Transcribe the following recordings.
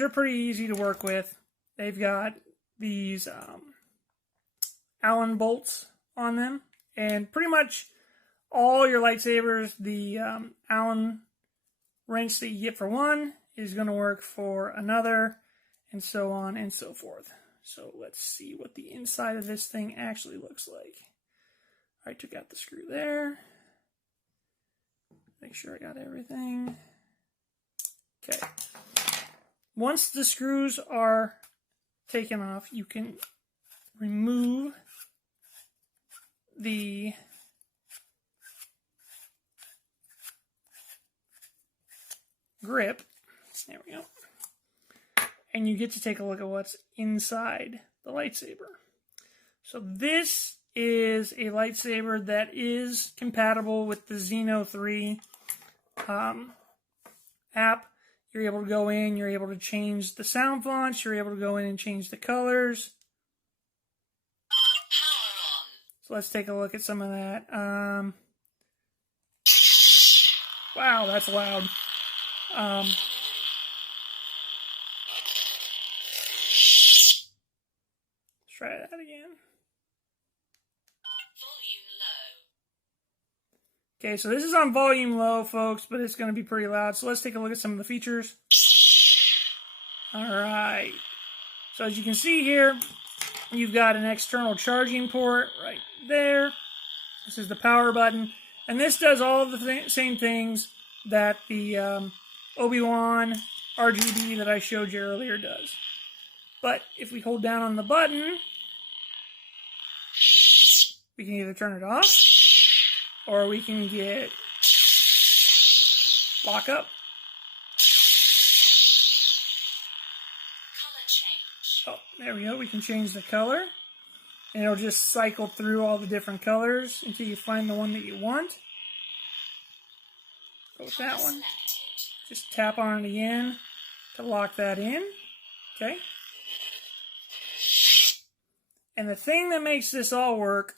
They're pretty easy to work with. They've got these Allen bolts on them, and pretty much all your lightsabers, the Allen wrench that you get for one is going to work for another, and so on and so forth. So let's see what the inside of this thing actually looks like. I took out the screw there. Make sure I got everything. Okay. Once the screws are taken off, you can remove the grip. There we go. And you get to take a look at what's inside the lightsaber. So this is a lightsaber that is compatible with the Xeno 3 app. You're able to go in, you're able to change the sound fonts, you're able to go in and change the colors. So let's take a look at some of that. Wow, that's loud. Let's try that again. Okay, so this is on volume low, folks, but it's going to be pretty loud. So let's take a look at some of the features. All right. So as you can see here, you've got an external charging port right there. This is the power button. And this does all of the same things that the Obi-Wan RGB that I showed you earlier does. But if we hold down on the button, we can either turn it off, or we can get lock up. Color change. Oh, there we go. We can change the color. And it'll just cycle through all the different colors until you find the one that you want. Go with that one. Just tap on it again to lock that in. Okay. And the thing that makes this all work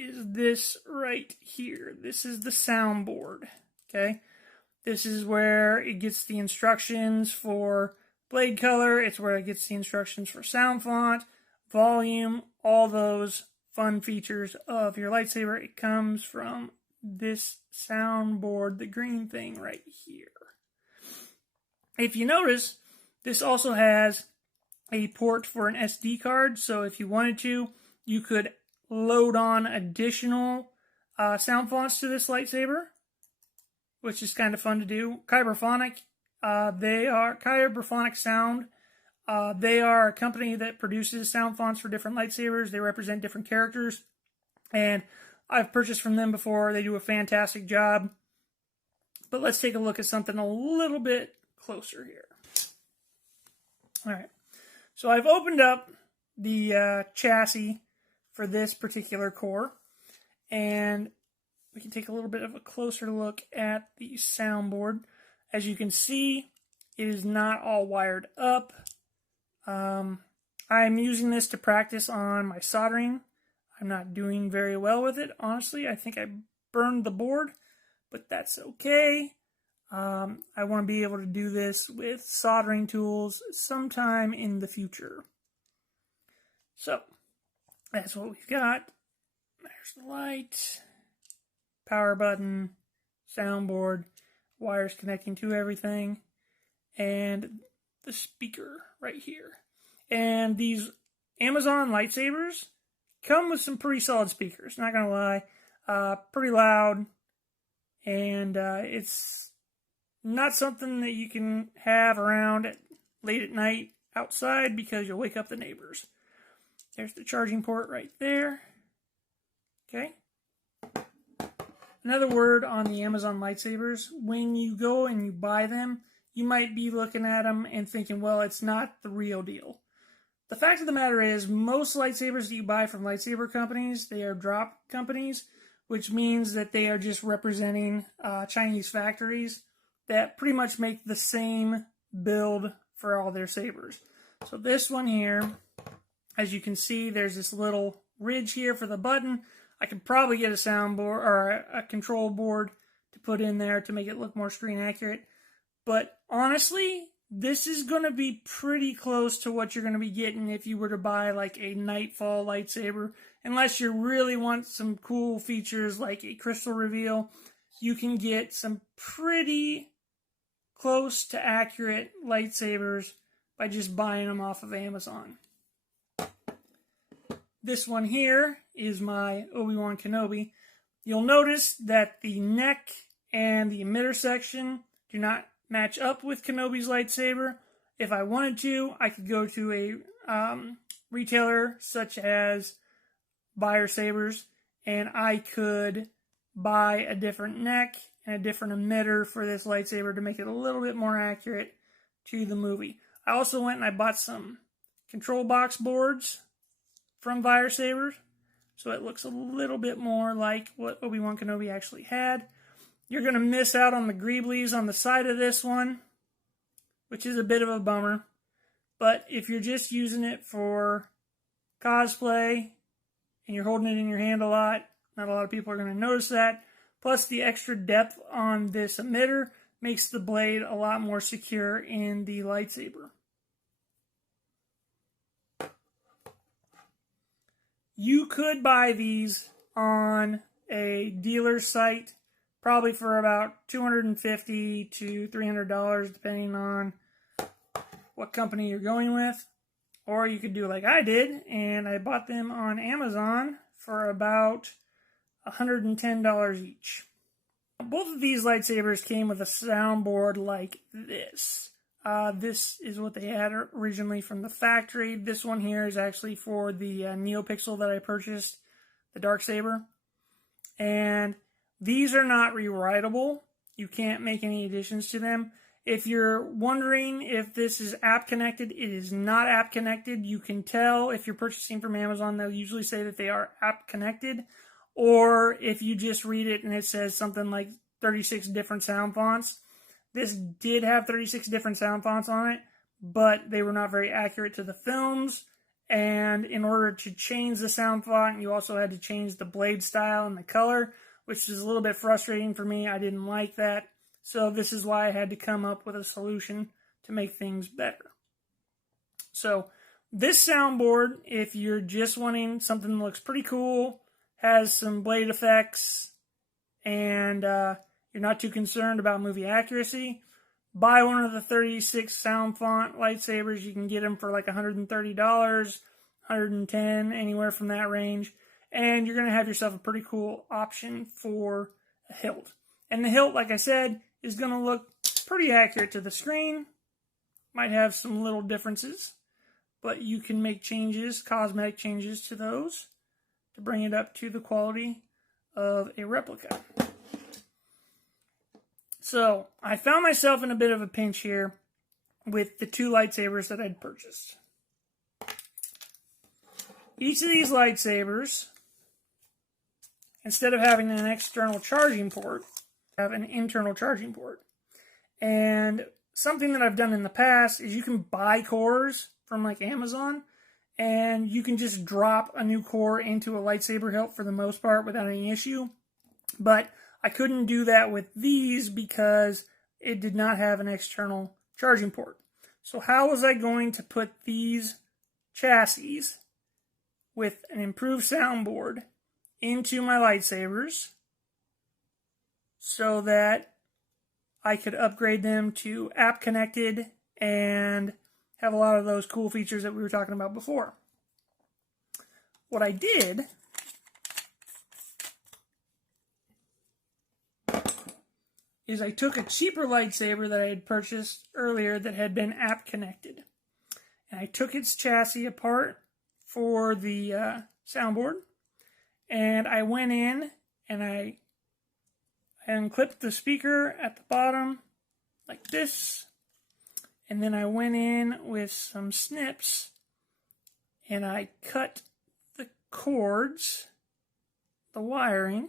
is this right here. This is the soundboard. Okay. This is where it gets the instructions for blade color. It's where it gets the instructions for sound font, volume, all those fun features of your lightsaber. It comes from this soundboard, the green thing right here. If you notice, this also has a port for an SD card, so if you wanted to, you could load on additional sound fonts to this lightsaber, which is kind of fun to do. Kyberphonic, Kyberphonic Sound. They are a company that produces sound fonts for different lightsabers. They represent different characters, and I've purchased from them before. They do a fantastic job. But let's take a look at something a little bit closer here. All right. So I've opened up the chassis for this particular core, and we can take a little bit of a closer look at the soundboard. As you can see, it is not all wired up. I'm using this to practice on my soldering. I'm not doing very well with it, honestly. I think I burned the board, but that's okay. I want to be able to do this with soldering tools sometime in the future. So, that's what we've got. There's the light, power button, soundboard, wires connecting to everything, and the speaker right here. And these Amazon lightsabers come with some pretty solid speakers, not gonna lie. Pretty loud, and it's not something that you can have around late at night outside because you'll wake up the neighbors. There's the charging port right there. Okay. Another word on the Amazon lightsabers. When you go and you buy them, you might be looking at them and thinking, well, it's not the real deal. The fact of the matter is, most lightsabers that you buy from lightsaber companies, they are drop companies, which means that they are just representing Chinese factories that pretty much make the same build for all their sabers. So this one here, as you can see, there's this little ridge here for the button. I could probably get a soundboard or a control board to put in there to make it look more screen accurate. But honestly, this is going to be pretty close to what you're going to be getting if you were to buy like a Nightfall lightsaber. Unless you really want some cool features like a crystal reveal, you can get some pretty close to accurate lightsabers by just buying them off of Amazon. This one here is my Obi-Wan Kenobi. You'll notice that the neck and the emitter section do not match up with Kenobi's lightsaber. If I wanted to, I could go to a retailer such as Buyer Sabers, and I could buy a different neck and a different emitter for this lightsaber to make it a little bit more accurate to the movie. I also went and I bought some control box boards from Buyer Sabers, so it looks a little bit more like what Obi-Wan Kenobi actually had. You're going to miss out on the greeblies on the side of this one, which is a bit of a bummer. But if you're just using it for cosplay and you're holding it in your hand a lot, not a lot of people are going to notice that. Plus, the extra depth on this emitter makes the blade a lot more secure in the lightsaber. You could buy these on a dealer's site, probably for about $250 to $300, depending on what company you're going with. Or you could do like I did, and I bought them on Amazon for about $110 each. Both of these lightsabers came with a soundboard like this. This is what they had originally from the factory. This one here is actually for the NeoPixel that I purchased, the Darksaber. And these are not rewritable. You can't make any additions to them. If you're wondering if this is app connected, it is not app connected. You can tell if you're purchasing from Amazon, they'll usually say that they are app connected. Or if you just read it and it says something like 36 different sound fonts. This did have 36 different sound fonts on it, but they were not very accurate to the films. And in order to change the sound font, you also had to change the blade style and the color, which is a little bit frustrating for me. I didn't like that. So this is why I had to come up with a solution to make things better. So this soundboard, if you're just wanting something that looks pretty cool, has some blade effects, and you're not too concerned about movie accuracy, buy one of the 36 sound font lightsabers. You can get them for like $130, $110, anywhere from that range. And you're going to have yourself a pretty cool option for a hilt. And the hilt, like I said, is going to look pretty accurate to the screen. Might have some little differences, but you can make changes, cosmetic changes to those to bring it up to the quality of a replica. So, I found myself in a bit of a pinch here with the two lightsabers that I'd purchased. Each of these lightsabers, instead of having an external charging port, have an internal charging port. And something that I've done in the past is you can buy cores from like Amazon, and you can just drop a new core into a lightsaber hilt for the most part without any issue. But I couldn't do that with these because it did not have an external charging port. So how was I going to put these chassis with an improved soundboard into my lightsabers so that I could upgrade them to app connected and have a lot of those cool features that we were talking about before? What I did is I took a cheaper lightsaber that I had purchased earlier that had been app connected, and I took its chassis apart for the soundboard, and I went in and I unclipped the speaker at the bottom like this, and then I went in with some snips and I cut the cords, the wiring,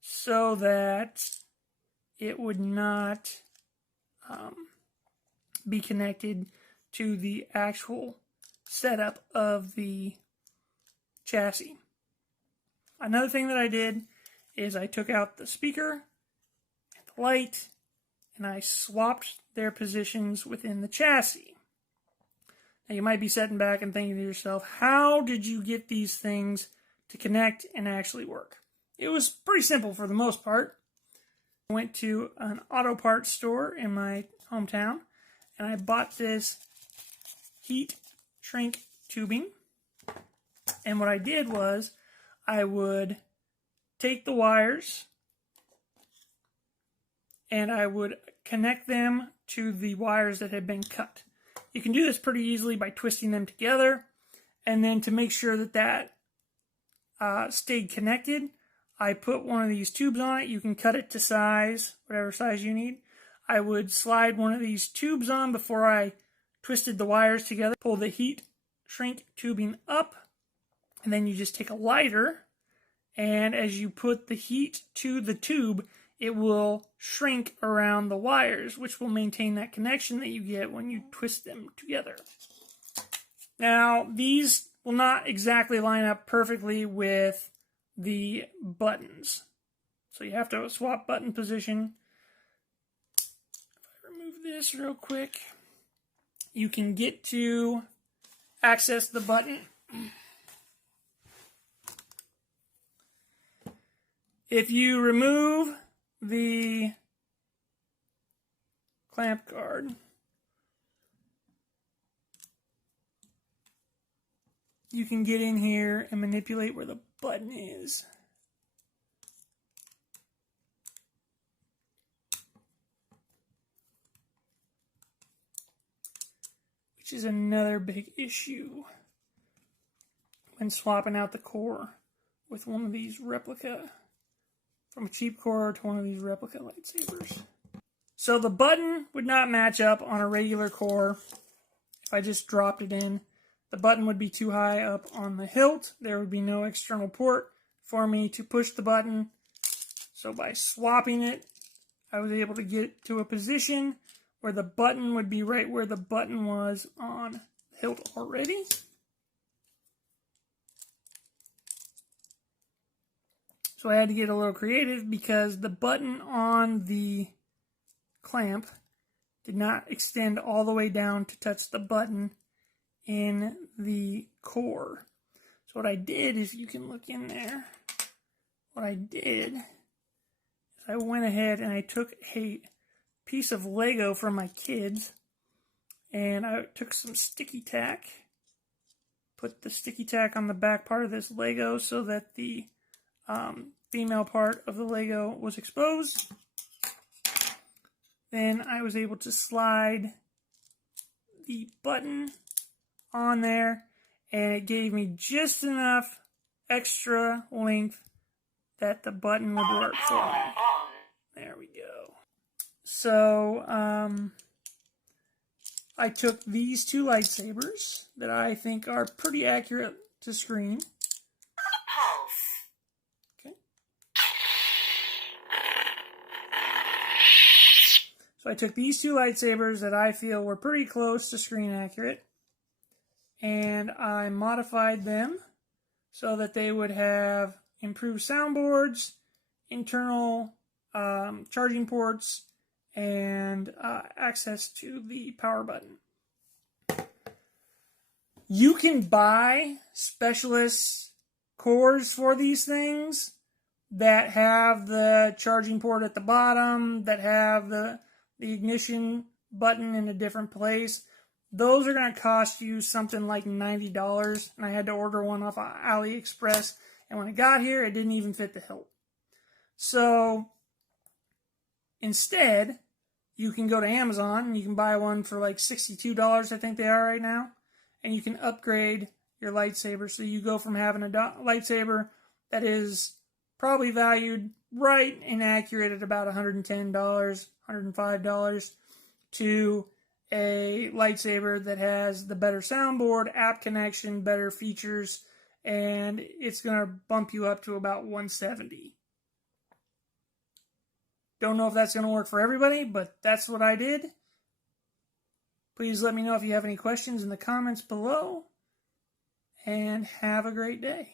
so that it would not be connected to the actual setup of the chassis. Another thing that I did is I took out the speaker and the light and I swapped their positions within the chassis. Now you might be sitting back and thinking to yourself, how did you get these things to connect and actually work? It was pretty simple for the most part. I went to an auto parts store in my hometown, and I bought this heat shrink tubing. And what I did was I would take the wires and I would connect them to the wires that had been cut. You can do this pretty easily by twisting them together, and then to make sure that stayed connected, I put one of these tubes on it. You can cut it to size, whatever size you need. I would slide one of these tubes on before I twisted the wires together, pull the heat shrink tubing up, and then you just take a lighter, and as you put the heat to the tube, it will shrink around the wires, which will maintain that connection that you get when you twist them together. Now, these will not exactly line up perfectly with the buttons, so you have to swap button position. If I remove this real quick, you can get to access the button. If you remove the clamp guard, you can get in here and manipulate where the button is. Which is another big issue when swapping out the core with one of these replica, from a cheap core to one of these replica lightsabers. So the button would not match up on a regular core. If I just dropped it in, the button would be too high up on the hilt. There would be no external port for me to push the button. So by swapping it, I was able to get to a position where the button would be right where the button was on the hilt already. So I had to get a little creative because the button on the clamp did not extend all the way down to touch the button in the core. So what I did is, you can look in there, what I did is I went ahead and I took a piece of Lego from my kids, and I took some sticky tack, put the sticky tack on the back part of this Lego so that the female part of the Lego was exposed. Then I was able to slide the button on there, and it gave me just enough extra length that the button would work for me. There we go. So I took these two lightsabers that I think are pretty accurate to screen. So I took these two lightsabers that I feel were pretty close to screen accurate, and I modified them so that they would have improved soundboards, internal charging ports, and access to the power button. You can buy specialist cores for these things that have the charging port at the bottom, that have the ignition button in a different place. Those are going to cost you something like $90, and I had to order one off of AliExpress, and when it got here, it didn't even fit the hilt. So instead, you can go to Amazon and you can buy one for like $62, I think they are right now, and you can upgrade your lightsaber. So you go from having a lightsaber that is probably valued right and accurate at about $110, $105 to a lightsaber that has the better soundboard, app connection, better features, and it's going to bump you up to about $170. Don't know if that's going to work for everybody, but that's what I did. Please let me know if you have any questions in the comments below, and have a great day.